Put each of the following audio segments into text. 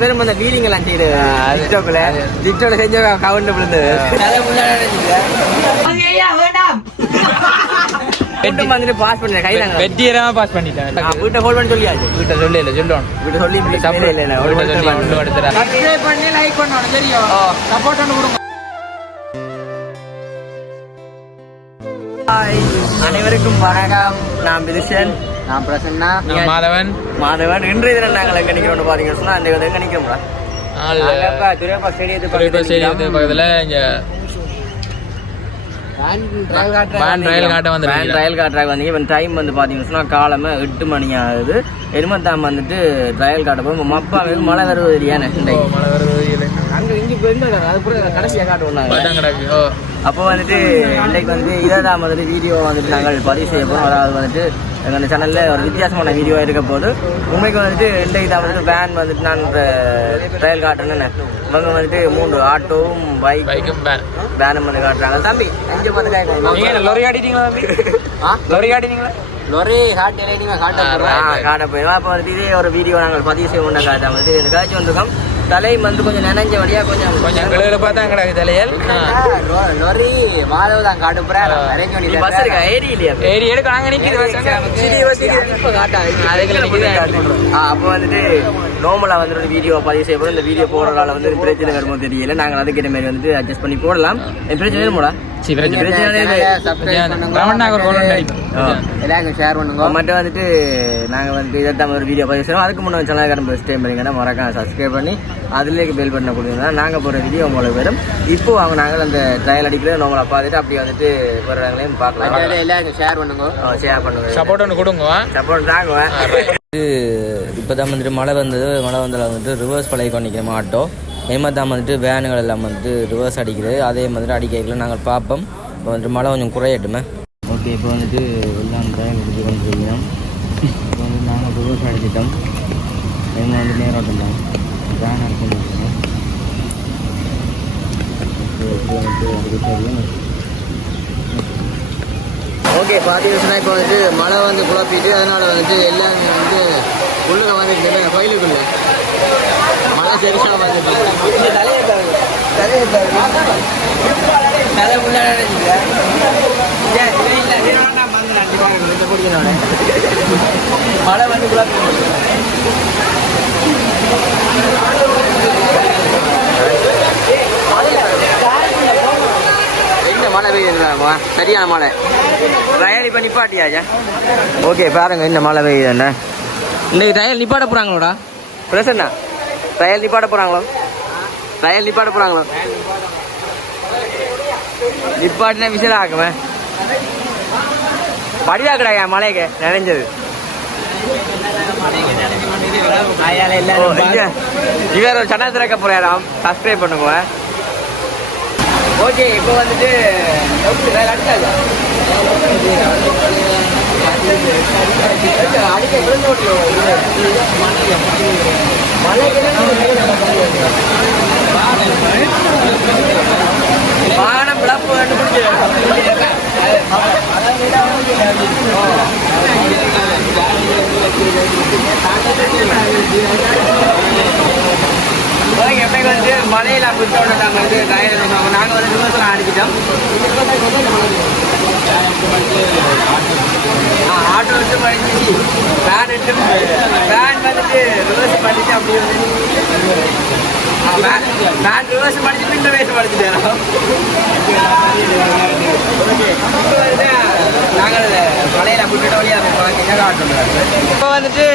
பேரும் அந்த வீலிங் எல்லாம் செய்யுது டிக்டாக்ல டிக்டாக்ல செஞ்ச கவுண்ட் விழுந்து வீட்டும் வந்துட்டு பாஸ் பண்ண பண்ணிட்டேன். வீட்டை ஹோல்ட் பண்ணி சொல்லியாச்சு. வீட்டை சொல்லி இல்லை சொல்லணும் வீட்டை சொல்லி சப்போர்ட் இல்லை இல்லை ஒரு வீட்டை சொல்லி மட்டும் ஒன்று எடுத்துறேன் சப்ஸ்கிரைப் பண்ணி லைக் பண்ணணும் தெரியும். சப்போர்ட் ஒன்று கொடுங்க. ஹாய் அனைவருக்கும் வணக்கம். நான் பிரிஷன் நான் பிரசன்னா. மாதவன். மாதவன். இன்றைய தினம் நாங்கள் எங்க நிக்கிறோம்னு பாத்தீங்கன்னா சொன்னா அந்த எங்க இப்ப துரையப்பா ஸ்டேடியத்து குறிப்பா ஸ்டேடியத்து பக்கத்துல இங்க வேன் ரயில் காட்ட வேன் வந்து ரயில் காட்டுறாங்க. வந்தீங்க இப்போ டைம் வந்து பார்த்தீங்கன்னு சொன்னால் காலமே எட்டு மணி ஆகுது. எருமத்தாம் வந்துட்டு ரயில் காட்ட போய் மப்பா மழை வருவது இல்லையானே மழை வருது இல்லை. அது கூட கடைசியாக காட்டுவோம் ஓ. அப்போ வந்துட்டு இன்றைக்கு வந்து இதை தான் வந்துட்டு வீடியோ வந்துட்டு நாங்கள் பதிவு செய்ய போகிறோம் அதாவது வந்துட்டு எங்கள் சேனலில் ஒரு வித்தியாசமான வீடியோ இருக்க போது உண்மைக்கு வந்துட்டு இன்றைக்கு தான் வந்துட்டு வேன் வந்துட்டு நான் இந்த ரயில் காட்டுறேன்னு இவங்க வந்துட்டு மூன்று ஆட்டோவும் பைக் பைக்கும் வேன் வேனும் வந்து காட்டுறாங்க. தம்பி அஞ்சு காய்க்கணும் லொரி ஆடிட்டீங்களா தம்பி? ஆ? லொரி ஆடிட்டீங்களா? லொரி காட்ட போயிடும் அப்போ இதே ஒரு வீடியோ நாங்கள் பதிவு செய்ய கொண்ட காட்ட வந்து இந்த காட்சி வந்திருக்கோம் தலை வந்து கொஞ்சம் நினைஞ்ச வழியா கொஞ்சம் கொஞ்சம் கிளவுல பார்த்தா கிடக்கு தலையல்? ஆ, லொ- லொரி மாதவ தான் காட்ட போறேன். பஸ் இருக்கா? ஏரி இல்லையா? ஏறி எடுக்க நாங்க நிக்குது பஸ் அங்க. சிடி பஸ் நிக்குது. இப்ப காட்டா அதுக்குள்ள நிக்குது. ஆ, அப்போ வந்துட்டு நார்மலா வந்து ஒரு வீடியோ பதிவு செய்ய போறோம். இந்த வீடியோ போடுறதால வந்து பிரச்சனை வருமோ தெரியல. நாங்கள் அதுக்கிட்ட மாதிரி வந்துட்டு அட்ஜஸ்ட் பண்ணி போடலாம். என் பிரச்சனை பண்ணுங்க. மட்டும் வந்துட்டு நாங்கள் வந்துட்டு இதைத்தான் ஒரு வீடியோ பதிவு செய்யறோம் அதுக்கு முன்னாடி சேனல் கடமை ஃபஸ்ட் டைம் பண்ணீங்கன்னா மறக்காம சப்ஸ்கிரைப் பண்ணி அதுலேயே பெல் பண்ண கொடுத்தீங்கன்னா நாங்கள் போகிற வீடியோ உங்களுக்கு வரும். இப்போ அவங்க நாங்கள் அந்த ட்ரையல் அடிக்கிறத நம்மளை பார்த்துட்டு அப்படி வந்துட்டு போடுறாங்களையும் பார்க்கலாம். எல்லாருக்கும் ஷேர் பண்ணுங்க. ஷேர் பண்ணுங்க. சப்போர்ட் ஒன்று கொடுங்க. சப்போர்ட் தாங்குவேன் இப்போ தான் வந்துட்டு மழை வந்தது மழை வந்ததில் வந்துட்டு ரிவர்ஸ் பழகி பண்ணிக்கிறோம் ஆட்டோ மாதிரி தான் வந்துட்டு வேனுகள் எல்லாம் வந்துட்டு ரிவர்ஸ் அடிக்கிறது அதே மாதிரி அடிக்கல நாங்கள் பார்ப்போம். இப்போ வந்துட்டு மழை கொஞ்சம் குறையட்டுமே. ஓகே இப்போ வந்துட்டு எல்லாம் ட்ரைவ் முடிச்சு கொண்டிருக்கோம் இப்போ வந்து நாங்கள் ரிவர்ஸ் அடிச்சிட்டோம். எங்கே வந்து நேரோட்டம் தான் வேன் அடிச்சுருக்கோம் ஓகே பார்த்தீங்கன்னா இப்போ வந்துட்டு மழை வந்து குழப்பிட்டு அதனால வந்துட்டு எல்லாருமே வந்து உள்ளுக வந்துட்டு கோயிலுக்குள்ள மழை பெருசாக நினைச்சிங்க மழை வந்து குழப்பி எங்க மழை பெய்யுதுங்களா சரியான மழை. ரயில் இப்போ நிப்பாட்டியாச்சா? ஓகே பாருங்க இந்த மழை பெய்யுது என்ன? இன்னைக்கு ரயில் நிப்பாட்ட போகிறாங்களோடா பிரசன்னா ரயில் நிப்பாட்ட போகிறாங்களோ ரயில் நிப்பாட்ட போகிறாங்களோ நிப்பாட்டினா விசில் ஆக்குமே படிதா கிடையா மலைக்கு நினைஞ்சது. இவர் சேனல் திறக்க போறாராம் சப்ஸ்கிரைப் பண்ணுங்க. ஓகே இப்போ வந்துட்டு வேலை அடிச்சாச்சா அடிக்க விழுந்து விளப்பு எப்படி வந்து மலையில விட்டோட நாங்கள் வந்து டயர் நாங்கள் வந்து விமர்சனம் அடிச்சிட்டோம் ஆட்டோ விட்டு படிச்சு வேன் விட்டு வேன் வந்துட்டு ரிவர்ஸ் பண்ணிட்டு அப்படி வந்து வேன் ரிவர்ஸ் படிச்சுட்டு இந்த நாங்கள் மலையில விட்டுட்ட வழியாக என்ன காட்டணும் இப்போ வந்துட்டு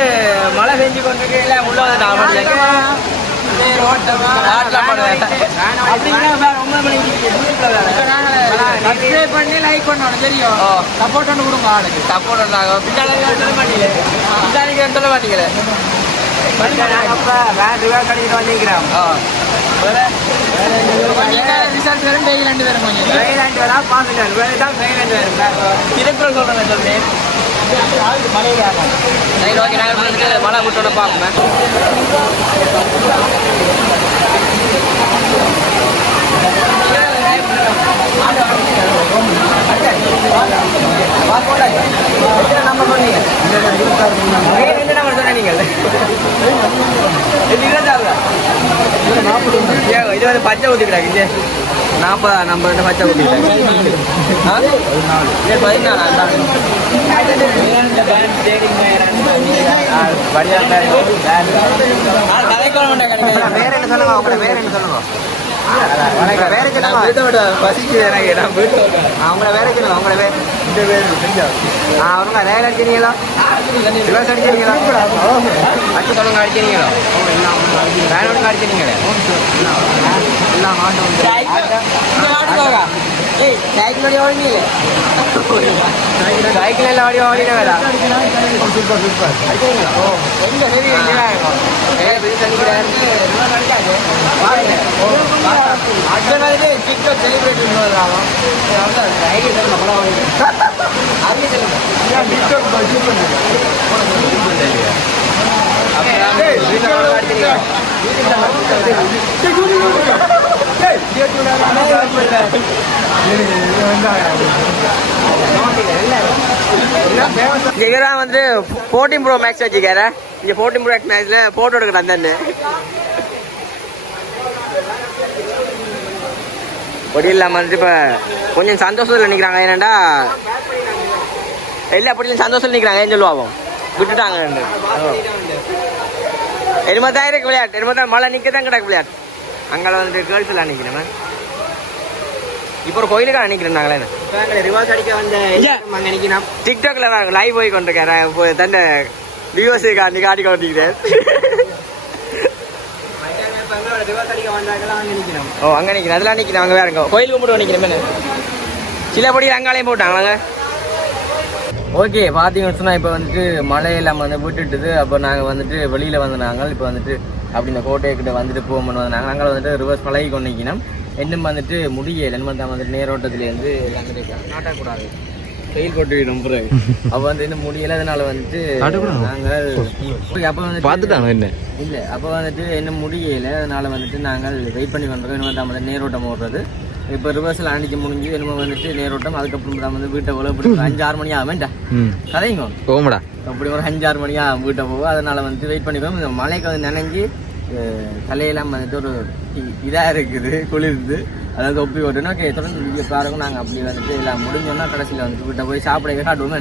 மழை பெஞ்சு கொண்டிருக்கையில உள்ள வந்து ஆமாம் சப்ஸ்கிரைப் பண்ணி லைக் பண்ணணும் தெரியும். சப்போர்ட் ஒன்று கொடுங்க ஆளுக்கு. சப்போர்ட் இருந்தாங்க பின்னாடி மாட்டீங்களே பின்னாடி சொல்ல மாட்டீங்களே திருப்பூர் சொல்கிறேன் சொல்றேன் சரி ஓகே நாங்கள் மழை விட்டோட பார்ப்போம். இது வந்து பச்சை ஊற்றிக்கிறாங்க இது நாற்பதா நம்ம ரெண்டு பச்சை ஊற்றிக்கிறாங்க வேற என்ன சொல்லுங்க வேற என்ன சொல்லுங்க வணக்கம் வேற சொல்லுங்க பசிக்கு எனக்கு நான் போயிட்டு அவங்கள வேற சொல்லுங்க அவங்கள வேற ஆ அவங்க ரேல் அடிக்கிறீங்களா ரிவர்ஸ் அடிக்கிறீங்களா அச்சு சொல்லுங்க அடிக்கிறீங்களோ வேன் ஒழுங்கு அடிக்கிறீங்களே எல்லாம் ஆட்டோ ஏய் சைக்கிள் ஓடி ஓடினீங்க சைக்கிள் எல்லாம் ஓடி ஓடின வேடா சூப்பர் சூப்பர் அடிச்சிருக்கீங்களா ஓ எங்கே சரி ஏய் பிடி தண்ணிக்கிறாரு அடுத்த நாளைக்கு டிக்டாக் பண்ணுவாங்க வந்து ஃபோர்டீன் ப்ரோ மேக்ஸ் வச்சுக்காரு. இங்க ஃபோர்டீன் ப்ரோ மேக்ஸ்ல போட்டோ எடுக்கிறான் தானே அப்படி இல்லாம வந்து இப்ப கொஞ்சம் சந்தோஷத்துல நிக்கிறாங்க. ஏன்னாண்டா இல்ல அப்படி சந்தோஷத்துல நிக்கிறாங்க ஏன் சொல்லுவாங்க. விட்டுட்டாங்க இருக்கு விளையாட்டு. எருமதான் மழை நிக்க தான் கிடக்கு விளையாட்டு. அங்கே வந்து கேர்ள்ஸ் எல்லாம் நிக்கிறேன் இப்போ ஒரு கோயிலுக்கு நிக்கிறேன் நாங்களே டிக்டாக்ல நான் லைவ் போய் கொண்டிருக்கேன் இப்போ தன்னை வியூவர்ஸ் காட்டி காட்டி கொண்டிருக்கிறேன் ரிவர்ஸ் அடிக்க வந்தாங்கலாம் அங்க நிக்கணும் ஓ அங்கே நிற்கிறேன் அதெல்லாம் நிற்கிறேன் அங்கே வேறுங்க கோயில் கும்பிட்டு நிற்கிறேன் சில படி அங்காலையும் போட்டாங்களாங்க? ஓகே பார்த்தீங்கன்னு சொன்னால் இப்போ வந்துட்டு மழையெல்லாம் வந்து விட்டுட்டுது. அப்போ நாங்கள் வந்துட்டு வெளியில் வந்து நாங்கள் இப்போ வந்துட்டு அப்படி இந்த கோட்டைக்கிட்ட வந்துட்டு போகணும்னு வந்து நாங்கள் நாங்கள் வந்துட்டு ரிவர்ஸ் பழகி கொண்டு நிற்கணும் இன்னும் வந்துட்டு முடியல. இன்னும் தான் வந்துட்டு நேரோட்டத்துலேருந்து நாட்டக்கூடாது செயல் போட்டு ரொம்ப அப்போ வந்து இன்னும் முடியல அதனால வந்துட்டு நாங்கள் அப்போ வந்து பார்த்துட்டாங்க என்ன? இல்லை அப்போ வந்துட்டு இன்னும் முடியல அதனால வந்துட்டு நாங்கள் வெயிட் பண்ணி பண்ணுறோம் இன்னும் நம்ம நேரோட்டம் ஓடுறது. இப்போ ரிவர்ஸில் அடிச்சு முடிஞ்சு என்னமோ வந்துட்டு நேரோட்டம். அதுக்கப்புறம் நம்ம வந்து வீட்டை போல இப்படி அஞ்சு ஆறு மணி ஆகும்டா ம். கதைங்க. போகமாடா அப்படி ஒரு அஞ்சு ஆறு மணியா வீட்டை போவோம் அதனால வந்துட்டு வெயிட் பண்ணிக்கிறோம் இந்த மழைக்கு வந்து நனைஞ்சு தலையெல்லாம் வந்துட்டு ஒரு இதாக இருக்குது குளிர்ந்து அதாவது ஒப்பி ஓட்டணும் ஓகே தொடர்ந்து வீடியோ பாருங்க நாங்கள் அப்படி வந்துட்டு எல்லாம் முடிஞ்சோன்னா கடைசியில் வந்துட்டு வீட்டை போய் சாப்பிட காட்டுவோமே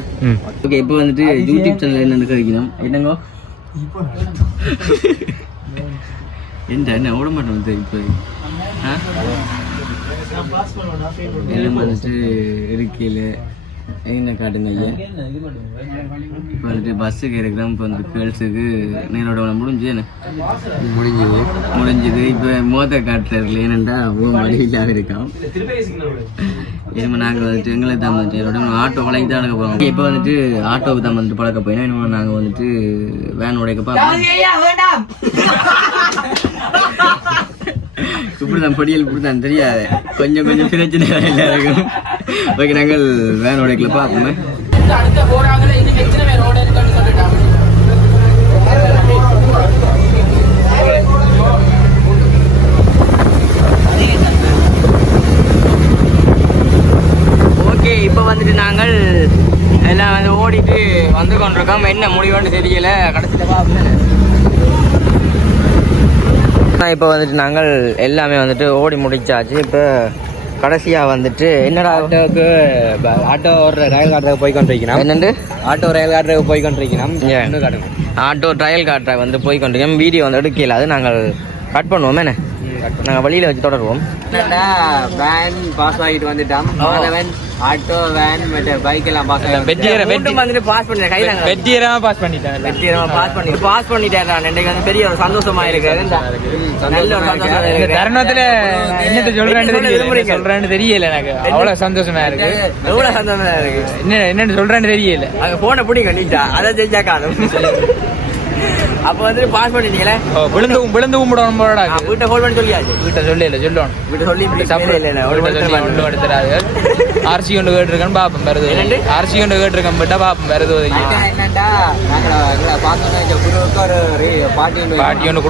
ஓகே இப்போ வந்துட்டு யூடியூப் சேனல் என்னென்னு கழிக்கணும் என்னங்கோ? என்ன என்ன ஓட மாட்டோம் வந்து இப்போ? எல்லாம் வந்துட்டு இருக்கையில் என்ன காட்டுங்க ஐயா? இப்போ வந்துட்டு பஸ்ஸுக்கு இருக்கிறோம் இப்போ வந்து கேர்ள்ஸுக்கு நேரோட முடிஞ்சு என்ன? முடிஞ்சது. முடிஞ்சது. இப்போ மோத காட்டுறதுல ஏனெண்டா ஓ மடியில்லாத இருக்கான். இனிமே நாங்கள் வந்துட்டு எங்களை தான் வந்துட்டு என்னோட ஆட்டோ பழகி தான் எடுக்க போகிறோம் இப்போ வந்துட்டு ஆட்டோவுக்கு தான் வந்துட்டு பழக்க போயினா இன்னும் நாங்கள் வந்துட்டு வேன் உடைக்க பார்ப்போம் இப்படிதான் படியல் இப்படிதான் தெரியாது. கொஞ்சம் கொஞ்சம் பிரச்சனை இருக்கும் ஓகே நாங்கள் வேன் உடைக்கல பார்ப்போமே. அடுத்த இன்னும் எத்தனை பேர் சொல்லிட்டாங்க ஓகே இப்போ வந்துட்டு நாங்கள் எல்லாம் வந்து ஓடிட்டு வந்து கொண்டிருக்கோம். என்ன முடிவுன்னு தெரியல. கடைசியில் பார்ப்போம். இப்போ வந்துட்டு நாங்கள் எல்லாமே வந்துட்டு ஓடி முடிச்சாச்சு. இப்போ கடைசியாக வந்துட்டு என்னடா ஆட்டோக்கு ஆட்டோ ஒரு ரயில் காட்டுறதுக்கு போய் கொண்டிருக்கிறோம். என்னண்டு? ஆட்டோ ரயில் காட்டுறதுக்கு போய் காட்டுங்க. ஆட்டோ ட்ரையல் காட்டுற வந்து போய் கொண்டிருக்கோம் வீடியோ வந்து எடுக்கல. அது நாங்கள் கட் பண்ணுவோம். என்ன? நாங்கள் வழியில் வச்சு தொடருவோம். வேன் பாஸ் ஆகிட்டு வந்துட்டான் மாணவன் ஆட்டோ வேன் மற்ற பைக் எல்லாம் பாஸ் வெற்றியரை வெற்றி வந்துட்டு பாஸ் பண்ணி கை நாங்கள் வெற்றியரமா பாஸ் பண்ணிட்டேன் வெற்றிகரமா பாஸ் பண்ணி பாஸ் பண்ணிட்டேன் இன்னைக்கு வந்து பெரிய ஒரு சந்தோஷமா இருக்கு. நல்ல ஒரு சந்தோஷமா இருக்கு. தருணத்துல என்னத்த சொல்றேன்னு தெரியல? சொல்றேன்னு தெரியல எனக்கு. அவ்வளவு சந்தோஷமா இருக்கு. எவ்வளவு சந்தோஷமா இருக்கு? என்ன என்னன்னு சொல்றேன்னு தெரியல அங்க போனை பிடிங்க நீட்டா. அதை செஞ்சா காணும். அப்ப வந்து பாஸ் பண்ணிட்டீங்களே? விழுந்து விழுந்து கும்பிடணும் போடா வீட்டை ஹோல்ட் பண்ணி சொல்லியாச்சு? வீட்டை சொல்லல சொல்லணும் வீட்டை சொல்லி சாப்பிட இல்லை இல்லை ஒரு வீட்டை அரிசி கொண்டு கேட்டிருக்கேன் பாப்போம் வருது அரிசி கொண்டு கேட்டிருக்கேன் பட்டா பாப்போம் வருது என்னண்டா நாங்கள் இந்த பாட்டி ஒன்று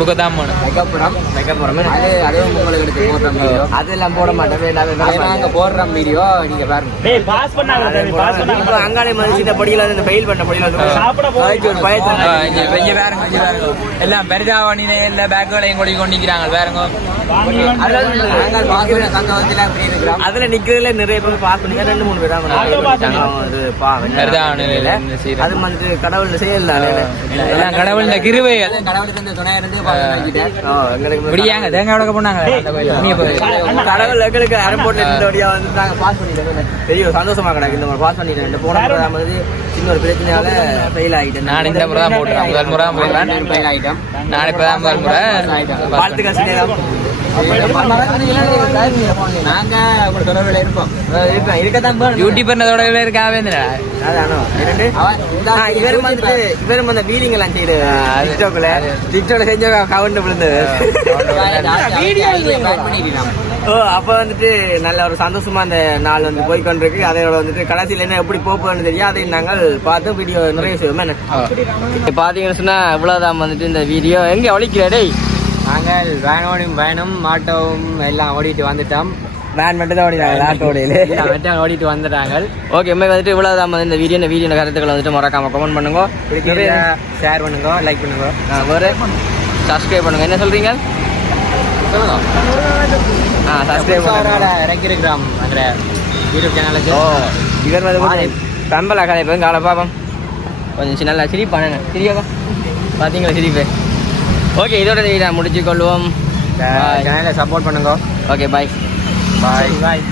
போடுறோம் வீடியோ அதெல்லாம் போட மாட்டேன் அது நாங்க போடுறோம் வீடியோ நீங்க பாருங்க இப்போ அங்காளி மாதிரி சின்ன படியில் வந்து இந்த ஃபெயில் பண்ண படியில் ஒரு பயத்தை இங்க இங்க பாருங்க இங்க பாருங்க எல்லாம் பெரிதாவணினே இல்ல பேக்குகளையும் கொடி கொண்டிக்கிறாங்க பாருங்க நாங்கள் அதுல நிக்கிறதுல நிறைய பேர் பாஸ் ரெண்டு மூணு பேர் தான் அது பா பெரிதாவணியில அது வந்துட்டு கடவுள் செய்யல கடவுள் கிருவைகள் அது கடவுளுக்கு இந்த துணையா இருந்து எங்களுக்கு தேங்காய் உடக்க போனாங்க அந்த கோயில்ல. நீங்க போய். கடவுள். எங்களுக்கு ஏர்போர்ட்ல வந்து நாங்க பாஸ் பண்ணிட்டோம். பெரிய ஒரு சந்தோஷமா கிடக்கு. இந்த பாஸ் பண்ணிட்டோம். இந்த போன வந்து சின்ன ஒரு பிரச்சனையால ஃபெயில் ஆகிட்டேன் நான் இந்த முறை தான் போட்டுறேன். முதல் முறை தான் போடுறேன் ஃபெயில் ஆயிட்டோம் நான் இப்பதான் முதல் முறை வாழ்த்துக்கள் நாங்க உங்களுக்கு தொடர்பில் இருப்போம். இருப்பேன் இருக்கத்தான் யூடியூபர் தொடர்பில் இருக்காவே அதானோ இரண்டு. இவரும் வந்துட்டு இவரும் அந்த வீலிங் எல்லாம் செய்யுது அது- டிக்டாக்ல டிக்டாக்ல செஞ்ச கவுண்ட் விழுந்தது. வீடியோ பண்ணிக்கலாம் ஓ அப்ப வந்துட்டு நல்ல ஒரு சந்தோஷமா அந்த நாள் வந்து போய் கொண்டிருக்கு அதோட வந்துட்டு கடைசியில் என்ன எப்படி போப்போன்னு தெரியும் அதை நாங்கள் பார்த்து வீடியோ நிறைய செய்வோம். என்ன? பாத்தீங்கன்னு சொன்னா இவ்வளவுதான் வந்துட்டு இந்த வீடியோ. எங்க ஒழிக்கிற டேய்? நாங்கள் வேனோடும் வேனும் ஆட்டோவும் எல்லாம் ஓடிட்டு வந்துட்டோம். நான் மட்டும் தான் ஓடினாங்க ஆட்டோடையில எல்லாம் வெட்டாங்க ஓடிட்டு வந்துட்டாங்க ஓகே அம்மா வந்துட்டு இவ்வளவுதான். வந்து இந்த வீடியோ இந்த வீடியோ கருத்துக்களை வந்துட்டு மறக்காம கமெண்ட் பண்ணுங்க. ஷேர் பண்ணுங்க லைக் பண்ணுங்க. வேறு? சப்ஸ்கிரைப் பண்ணுங்க. என்ன சொல்றீங்க? ஆ சப்ஸ்கிரைப் பண்ணுங்க. இறக்கிருக்கிறோம் அந்த யூடியூப் சேனலுக்கு ஓ இவர் வந்து பம்பலா கதை இப்போ காலை பாப்போம் கொஞ்சம் சின்ன நல்லா சிரிப்பானுங்க சிரியாக்கா பார்த்தீங்களா சிரிப்பு? ஓகே இதோட இதை முடிச்சு கொள்வோம் சேனலை சப்போர்ட் பண்ணுங்க. ஓகே பாய் பாய் பாய்